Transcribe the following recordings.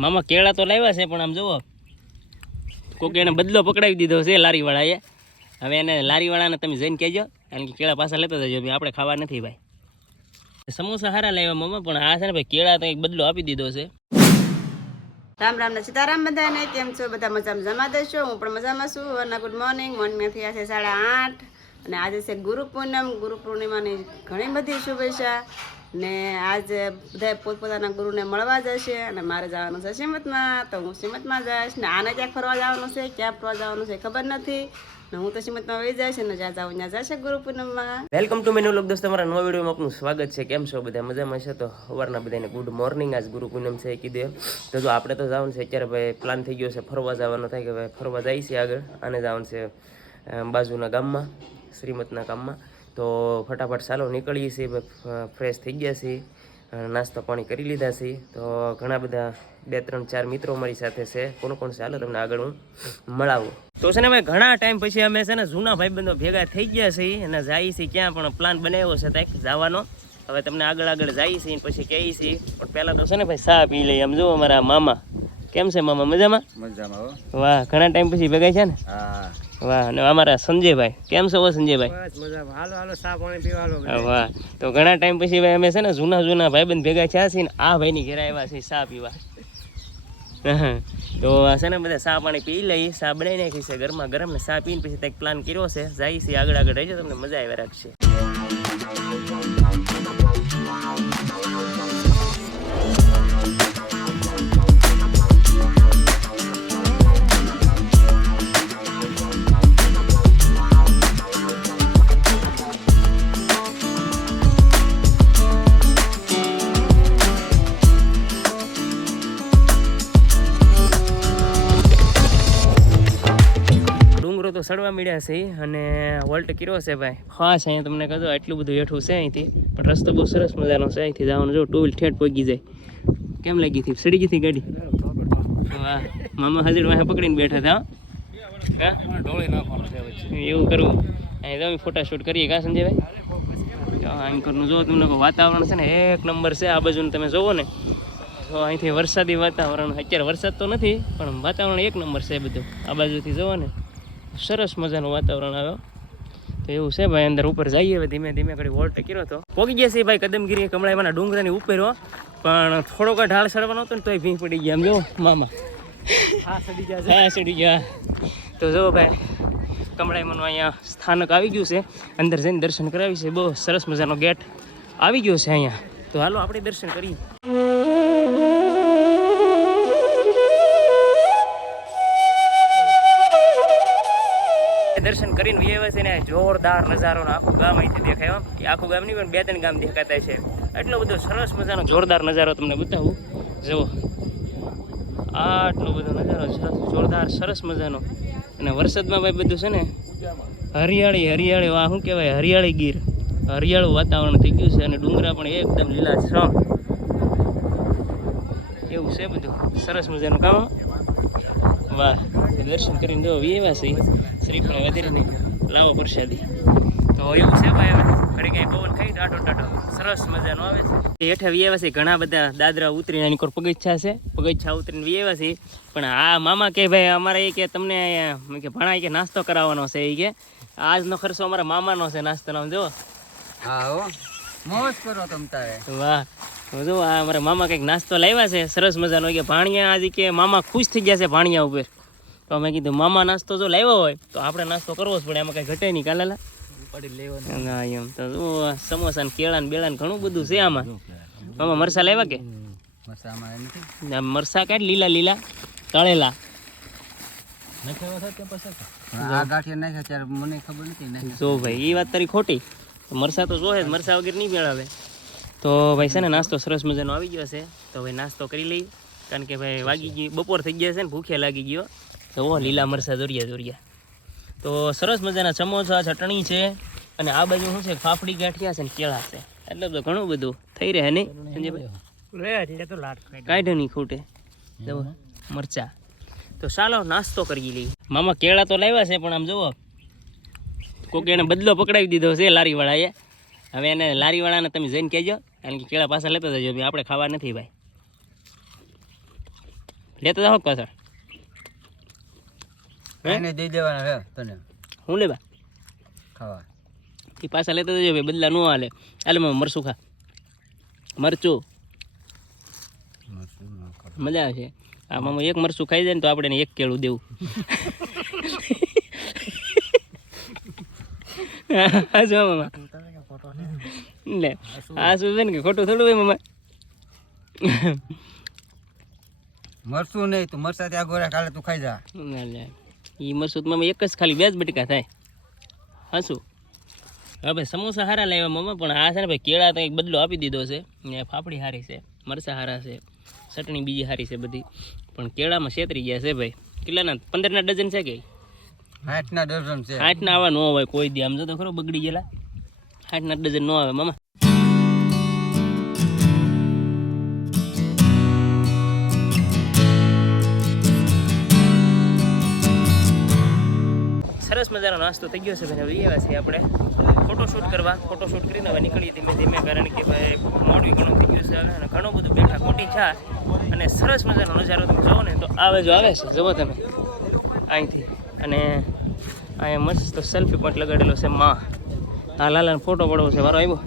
મામા કેળા તો લાવ્યા છે, પણ આમ જુઓ. કોક એને બદલો પકડાવી દીધો છે, લારીવાળાએ. હવે એને લારીવાળાને તમે જઈને કહેજો, કારણ કે કેળા પાછા લેતા જજો આપણે ખાવા નથી, ભાઈ. સમોસા સારા લાવ્યા મામા, પણ આ છે ને, ભાઈ, કેળા તો એક બદલો આપી દીધો છે. રામ રામ ને સીતારામ બધાને, કેમ છો? બધા મજા જમા દેશો? હું પણ મજામાં છું. અને ગુડ મોર્નિંગ. મોર્નિંગ થયા છે સાડા આઠ. અને આજે છે ગુરુ પૂનમ. ગુરુ પૂર્ણિમાની ઘણી બધી શુભેચ્છા. ને આજે બધા પોતપોતાના ગુરુને મળવા જશે અને મારે જવાનું છે શ્રીમતમાં. તો હું શ્રીમતમાં જઈશ ને આને ક્યાંક ફરવા જવાનું છે, ક્યાં ફરવા જવાનું છે ખબર નથી. હું તો શ્રીમતમાં વહી જઈશ ને જ્યાં જાઉં ત્યાં જશે ગુરુ વેલકમ ટુ મેનુ લોક દોસ્તો મારા નવા વિડીયોમાં છે. કેમ છો બધા? મજામાં છે? તો સવારના બધાને ગુડ મોર્નિંગ આજ ગુરુ પૂનમ છે કીધું તો જો આપણે તો જવાનું છે, અત્યારે ભાઈ પ્લાન થઈ ગયો છે ફરવા જવાનો. થાય કે ભાઈ ફરવા જાય છે આગળ. અને જવાનું છે બાજુના ગામમાં, શ્રીમતના ગામમાં. તો ફટાફટ ચાલો નીકળીએ છીએ. ફ્રેશ થઈ ગયા છીએ નાસ્તો પાણી કરી લીધા છે તો ઘણા બધા બે ત્રણ ચાર મિત્રો મારી સાથે છે. કોણ કોણ ચાલો તમને આગળ હું મળાવું. તો છે ને ભાઈ ઘણા ટાઈમ પછી અમે છે ને જૂના ભાઈબંધો ભેગા થઈ ગયા છીએ અને જઈએ છીએ ક્યાં પણ પ્લાન બનાવ્યો છે ત્યાં જવાનો. હવે તમને આગળ આગળ જઈએ છીએ પછી કહીએ છીએ. પણ પહેલાં તો છે ને ભાઈ ચા પી લઈએ. આમ જુઓ મારા મામા. કેમ છે મામા? મજામાં? મજામાં વાહ ઘણા ટાઈમ પછી ભેગા છે ને? હા. વાહ અને અમારા સંજયભાઈ. કેમ છો સંજયભાઈ? મજામાં. હાલો હાલો ચા પાણી પીવાલો વાહ તો ઘણા ટાઈમ પછી ભાઈ અમે છે ને જૂના જૂના ભાઈબંધ ભેગા થયા છીએ ને આ ભાઈની ઘરે આવ્યા છે ચા પીવા. તો છે ને બધા ચા પાણી પી લઈ ચા બનાવી નાખી છે ઘરમાં ગરમ ને ચા પીને પછી કંઈક પ્લાન કર્યો છે. જાય છે આગળ આગળ. રહેજો તમને મજા આવી રાખશે. ડુંગરો તો સડવા મળ્યા છે અને વોલ્ટ કર્યો છે ભાઈ. ખાસ અહીંયા તમને કહો એટલું બધું હેઠું છે અહીંથી, પણ રસ્તો બહુ સરસ મજાનો છે, અહીંથી જવાનું જો ટુ વ્હીલ ઠેઠ પગી જાય. કેમ લાગી હતી? સડી ગઈ હતી ગાડી? વાહ મામા હાજર વાહે પકડીને બેઠા હતા એવું કરવું. અહીં તમે ફોટાશૂટ કરીએ, કા સંજયભાઈ? તો કરનું, જો, તમને વાતાવરણ છે ને, એક નંબર છે, આ બાજુનું તમે જોવો ને તો અહીંથી વરસાદી વાતાવરણ, અત્યારે વરસાદ તો નથી, પણ વાતાવરણ એક નંબર છે બધું. આ બાજુથી જોવો ને. સરસ મજાનું વાતાવરણ આવ્યો તો એવું છે ભાઈ અંદર ઉપર જઈએ હવે ધીમે ધીમે ઘડી વોલ્ટ કર્યો તો. પોગી ગયા છે ભાઈ કદમગીરી કમળાઈમાંના ડુંગરાની ઉપર પણ થોડોક ઢાળ સરવાનો હતો ને તોય ભીંગ પડી ગયા એમ જો મામા. હા સડી ગયા હા સડી ગયા. તો જો ભાઈ કમળાઈમાંનું અહીંયા સ્થાનક આવી ગયું છે. અંદર જઈને દર્શન કરાવી છે. બહુ સરસ મજાનો ગેટ આવી ગયો છે અહીંયા. તો હાલો આપણે દર્શન કરીએ. જોરદાર નજારોનો આખું ગામ અહીંથી દેખાય. કે આખું ગામ નહીં, પણ બે ત્રણ ગામ દેખાતા છે એટલો બધો સરસ મજાનો જોરદાર નજારો તમને બતાવું. જુઓ. આટલો બધો નજારો છે જોરદાર, સરસ મજાનો. અને વરસાદમાં ભાઈ બધું છે ને, હરિયાળી હરિયાળી આ શું કહેવાય? હરિયાળી ગીર. હરિયાળું વાતાવરણ થઈ ગયું છે અને ડુંગરા પણ એકદમ લીલાછમ એવું છે બધું? સરસ મજાનું કામ વાહ. દર્શન કરીને જો એવા છે. વધારે વધારીને. લાવો પ્રસાદી. તો એવું છે ભાઈ હવે. ઘડી કઈ પવન ખાઈ ટાટો ટાટો સરસ મજાનો આવે છે. હેઠે વિયેવા છે ઘણા બધા દાદરા ઉતરીને એની કોર પગચ્છા છે. પગચ્છા ઉતરીને વિયેવા છે. પણ આ મામા કે ભાઈ અમારે એ કે તમને કે ભણા એ કે નાસ્તો કરાવવાનો છે એ કે. આજનો ખર્ચો અમારા મામાનો છે નાસ્તાનો જો હા હો. મોજ કરો તમ તારે. વાહ. જો આ અમારા મામા કંઈક નાસ્તો લાવ્યા છે. સરસ મજાનો. કે ભાણિયા આજે કે મામા ખુશ થઈ ગયા છે ભાણિયા ઉપર. તો અમે કીધું, મામા નાસ્તો જો લાવ્યો હોય, તો આપણે નાસ્તો કરવો જ પડે. એમાં કઈ ઘટે નહીં કાલાલા. એમ તો સમોસા ને કેળા ને બેળા ને ઘણું બધું છે આમાં. મામા મરસા લાવ્યા કે? મરસા કાઢ લીલા લીલા તળેલા જો ભાઈ એ વાત તારી ખોટી. મરસા તો જોહે મરસા વગર નહીં મેળવે. તો ભાઈ છે ને, નાસ્તો સરસ મજાનો આવી ગયો છે. તો ભાઈ નાસ્તો કરી લઈ. કારણ કે ભાઈ વાગી ગયું, બપોર થઈ ગયા છે ને, ભૂખે લાગી ગયો. તો ઓ લીલા મરસા દોરિયા દોરિયા તો સરસ મજાના સમોસા ચટણી છે અને આ બાજુ શું છે ફાફડી ગાંઠિયા છે ને કેળા છે. એટલે તો ઘણું બધું થઈ રહે લાટ કાઢ્યો નહીં ખૂટે. જુઓ મરચા. તો ચાલો નાસ્તો કરી લઈએ. મામા કેળા તો લાવ્યા છે પણ આમ જુઓ કોક એને બદલો પકડાવી દીધો છે લારીવાળાએ. હવે એને લારીવાળાને તમે જઈને કહેજો કારણ કે કેળા પાછા લેતા જજો. આપણે ખાવા નથી ભાઈ. લેતા જાઓ પાછળ? એને દઈ દેવાના હે તને. હું લેવા? ખાવા. એ પાછા લેતા જજો ભાઈ બદલા નો હાલે. હાલે મરસું ખા. મરચું. મજા આવશે. આ મામા એક મરસું ખાઈ જાય ને તો આપણે એક કેળું દેવું. હા જો મામા. લે આ શું છે ને કે ખોટું થોડું હોય મામા? મરસું નહીં તું મરસા ત્યાં ગોરા કાલે તું ખાઈ જા. લે. એ મરસું તો એક જ ખાલી બે જ બટકા થાય. હા શું? હવે ભાઈ સમોસા સારા લાવ્યા મામા પણ આ છે ને ભાઈ કેળા તો એક બદલો આપી દીધો છે. ને ફાફડી સારી છે મરસા સારા છે ચટણી બીજી સારી છે બધી. પણ કેળામાં છેતરી ગયા છે ભાઈ. કેટલાના? પંદરના ડઝન છે કે? આઠના ડઝન છે. આઠના આવા ન હોય કોઈ દી. આમ જો તો ખરો બગડી ગયેલા. આઠના ડઝન ન આવે મામા. મજાનો નાસ્તો થઈ ગયો છે ભાઈ. હવે આવ્યા છીએ આપણે ફોટોશૂટ કરવા. ફોટોશૂટ કરીને હવે નીકળીએ ધીમે ધીમે, કારણ કે ભાઈ મોડું ઘણું થઈ ગયું છે અને ઘણું બધું બેઠા ખોટી છા. અને સરસ મજાનો નજારો તમે જોવો ને તો આવે જો આવે છે, જુઓ તમે. અહીંથી. અને અહીંયા મસ્ત સેલ્ફી પોઈન્ટ લગાડેલો છે માં. હા લાલાનો ફોટો પડવો છે, વારો આવ્યો?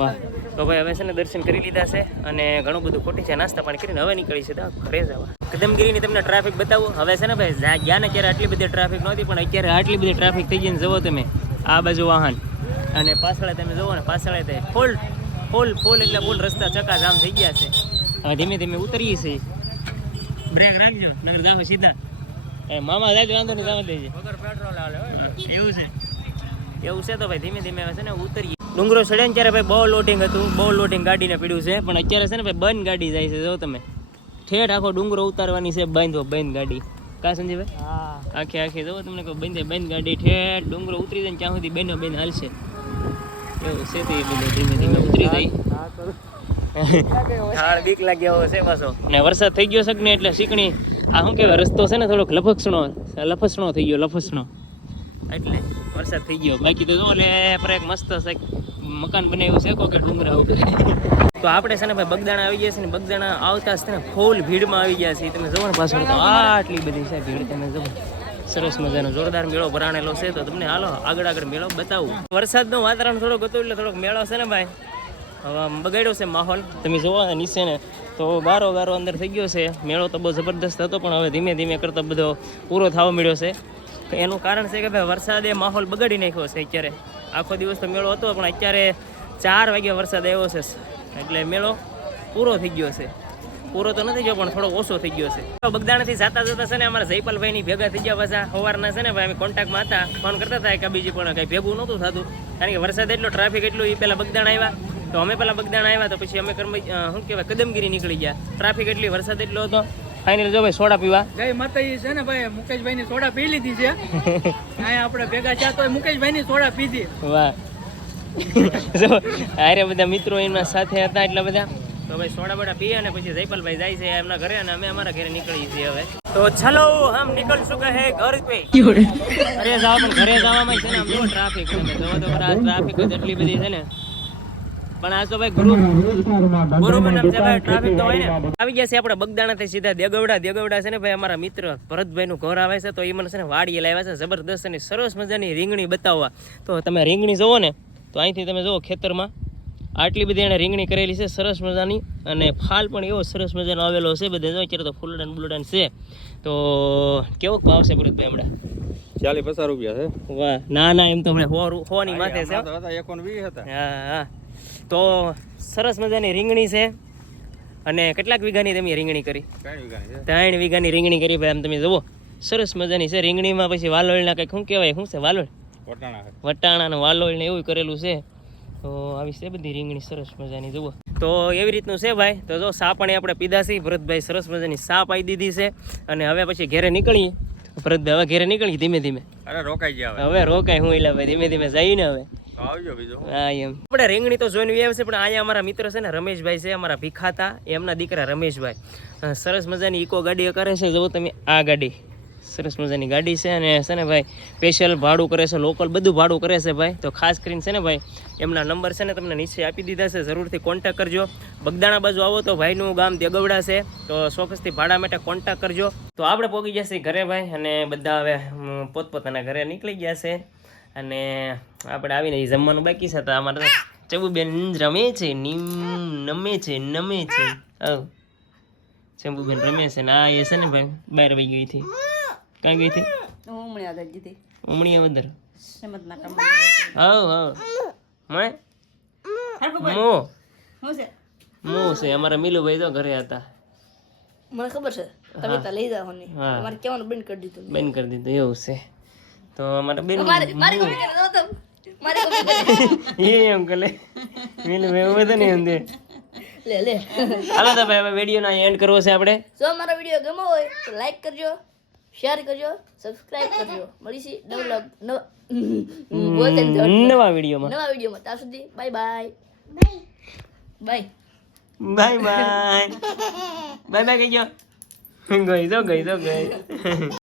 વાહ. તો ભાઈ હવે છે ને દર્શન કરી લીધા છે અને ઘણું બધું ખોટી છે, નાસ્તા પાણી કરીને હવે નીકળી છે ઘરે જવા કદમગીરીની તમને ટ્રાફિક બતાવું. હવે છે ને ભાઈ જા- ગયા ને ત્યારે આટલી બધી ટ્રાફિક નહોતી પણ અત્યારે આટલી બધી ટ્રાફિક થઈ ગઈ ને જુઓ તમે આ બાજુ વાહન. અને પાછળ તમે જુઓ ને પાછળ તે ફૂલ ફૂલ ફૂલ એટલે ફૂલ રસ્તા ચકાજામ થઈ ગયા છે. હવે ધીમે ધીમે ઉતરીએ છીએ. બ્રેક રાખજો નગર જાઓ સીધા. એ મામા જાય વાંધો નહીં જવા દેજે. એવું છે. એવું છે તો ભાઈ ધીમે ધીમે હવે છે ને ઉતરીએ. ડુંગરો સડે ને ત્યારે ભાઈ બહુ લોડિંગ હતું બહુ લોડિંગ ગાડીને પીડ્યું છે પણ અત્યારે છે ને ભાઈ બંધ ગાડી જાય છે જો તમે. ઠેઠ આખો ડુંગરો ઉતારવાની છે બંધ બંધ ગાડી. કા સંજીભાઈ આખી આખી જવો તમને કોઈ બંધે બંધ ગાડી ઠેઠ ડુંગરો ઉતરી જાય ત્યાં સુધી બેનો બેન હાલશે. એવું છે તે બધું ધીમે ધીમે ઉતરી જાય. હાલ બીક લાગ્યા છે પાછો. ને વરસાદ થઈ ગયો છે એટલે શીકણી આ શું કહેવાય રસ્તો છે ને થોડોક લફસણો લફસણો થઈ ગયો લફસણો. એટલે વરસાદ થઈ ગયો. બાકી તો જો લે પર એક મસ્ત છે. મકાન બનાવ્યું છે કોઈ કે ડુંગરા ઉપર. તો આપણે છે ને ભાઈ બગદાણા આવી ગયા છે ને બગદાણા આવતા છે ને ફૂલ ભીડમાં આવી ગયા છે. તમે જુઓ ને પાછળ આટલી બધી છે ભીડ, તમે જુઓ સરસ મજાનો જોરદાર મેળો ભરાણેલો છે. તો તમને હાલો, આગળ આગળ મેળો બતાવું. વરસાદનું વાતાવરણ થોડોક હતું એટલે થોડોક મેળો છે ને ભાઈ. હવે બગાડ્યો છે માહોલ. તમે જોવો ને નીચે ને, તો બારો ગારો અંદર થઈ ગયો છે. મેળો તો બહુ જબરદસ્ત હતો, પણ હવે ધીમે ધીમે કરતો બધો પૂરો થવા મળ્યો છે. એનું કારણ છે કે ભાઈ વરસાદે માહોલ બગાડી નાખ્યો છે અત્યારે. આખો દિવસ તો મેળો હતો, પણ અત્યારે ચાર વાગ્યા વરસાદ આવ્યો છે. એટલે મેળો પૂરો થઈ ગયો છે. પૂરો તો નથી ગયો પણ થોડો ઓછો થઈ ગયો છે. બગદાણથી જાતા જતા છે ને અમારા જયપાલભાઈની ભેગા થઈ ગયા પાછા. સવારના છે ને ભાઈ અમે કોન્ટેક્ટમાં હતા. ફોન કરતા હતા કે બીજી પણ કંઈ ભેગું નહોતું થતું. કારણ કે વરસાદ એટલો ટ્રાફિક એટલું એ પહેલાં બગદાણા આવ્યા. તો અમે પહેલાં બગદાણા આવ્યા તો પછી અમે કર્મ શું કહેવાય, કદમગીરી નીકળી ગયા. ટ્રાફિક એટલી, વરસાદ એટલો હતો. ફાઇનલ જો ભાઈ સોડા પીવા. જય માતાજી છે ને ભાઈ મુકેશભાઈ ની સોડા પી લીધી છે. અહીંયા આપણે ભેગા થયા તો મુકેશભાઈ ની સોડા પીધી. વાહ. જો આરે બધા મિત્રો એમના સાથે હતા એટલા બધા. તો ભાઈ સોડા બડા પીએ અને પછી જયપાલભાઈ જાય છે એમના ઘરે અને અમે અમારા ઘરે નીકળીએ છીએ હવે. તો ચલો હમ નીકળ ચુકે હે ઘર પે અરે જાવ પણ ઘરે જવામાં છે ને આમ જો ટ્રાફિક તમે જોવો તો ટ્રાફિક જ એટલી બધી છે ને. પણ આ તો ભાઈ ગુરુ ગુરુ બનામ છે ભાઈ ટ્રાફિક તો હોય ને. આવી ગયા છે આપણે બગદાણાથી સીધા દેગવડા દેગવડા છે ને ભાઈ અમારા મિત્ર ભરતભાઈ નું ઘર આવે છે તો એ મને છે ને વાડીએ લાવ્યા છે જબરદસ્ત અને સરસ મજાની રીંગણી બતાવવા. તો તમે રીંગણી જુઓ ને તો અહીંથી તમે જુઓ ખેતરમાં આટલી બધી એણે રીંગણી કરેલી છે સરસ મજાની. અને ફાલ પણ એવો સરસ મજાનો આવેલો છે બધે જો અત્યારે તો ફૂલડાન બુલડાન છે. તો કેવો ભાવ છે ભરતભાઈ હમણાં? ચાલી પચાસ રૂપિયા છે. વાહ ના ના એમ તો હમણાં સો ની માથે છે. એકોન વીસ હતા. હા હા. તો સરસ મજાની રીંગણી છે. અને કેટલાક વીઘાની તમે રીંગણી કરી? ત્રણ વીઘાની રીંગણી કરી ભાઈ આમ તમે જુઓ. સરસ મજાની છે. રીંગણીમાં પછી વાલોળના કંઈક શું કહેવાય? શું છે વાલોળ? વટાણાનું વાલોળ ને એવું કરેલું છે. તો આવી છે બધી રીંગણી સરસ મજાની જુઓ. તો એવી રીતનું છે ભાઈ. તો જો સા પણ આપણે પીધા છે ભરતભાઈ સરસ મજાની સાપ આવી દીધી છે. અને હવે પછી ઘેરે નીકળીએ. ભરતભાઈ હવે ઘેરે નીકળી ધીમે ધીમે. અરે રોકાઈ ગયા હવે. રોકાય હું એટલે ધીમે ધીમે જઈને હવે. હવે આવજો બીજું હા. એમ. આપણે રીંગણી તો જોઈને આવ્યા છે પણ અહીંયા અમારા મિત્ર છે ને રમેશભાઈ છે અમારા ભીખાતા એમના દીકરા રમેશભાઈ. સરસ મજાની ઇકો ગાડી કરે છે જો તમે આ ગાડી. સરસ મજાની ગાડી છે અને છે ને ભાઈ સ્પેશિયલ ભાડું કરે છે લોકલ બધું ભાડું કરે છે ભાઈ. તો ખાસ કરીને છે ને ભાઈ, એમના નંબર છે ને તમને નીચે આપી દીધા છે, જરૂરથી કોન્ટેક કરજો. બગદાણા બાજુ આવો તો ભાઈનું ગામ દેગવડા છે, તો ચોક્કસથી ભાડા માટે કોન્ટેક કરજો. તો આપણે પહોંચી જશે ઘરે ભાઈ, અને બધા હવે પોતપોતાના ઘરે નીકળી ગયા છે. અને આપણે આવીને જમવાનું બાકી છે, તો અમારે ચબુબેન રમે છે, નીમ નમે છે નમે છે. ચંબુબેન રમે છે ને આ એ છે ને ભાઈ બહાર વહી ગઈ ક્યાં ગઈ હતી? હું હમણાં આગળ જીધી ઉમણીયા વદર કામમાં હવ હવ મય? હરખું મો. શું છે. મો છે. અમારા મિલુભાઈ તો ઘરે હતા. મને ખબર છે. તમે તો લઈ જાઓ ને. હા. મારે કહેવાનું બંધ કરી દીધું બંધ કરી દીધું. એવું છે. તો અમારા બેન મારી મારી એ એમ કલે મિલુભાઈ એવું તો નહીં એમ દે લે લે. હાલો તો ભાઈ હવે વિડીયોનો એન્ડ કરવો છે આપણે. જો અમારો વીડિયો ગમો હોય તો લાઈક કરજો. શેર કરજો સબસ્ક્રાઇબ કરજો. મળીશી નવ આવડતું. નવા વિડીયોમાં. નવા વિડીયોમાં. ત્યાં સુધી bye bye. Bye. Bye bye. Bye bye કહી ગયો ગઈ તો ગઈ તો ગઈ.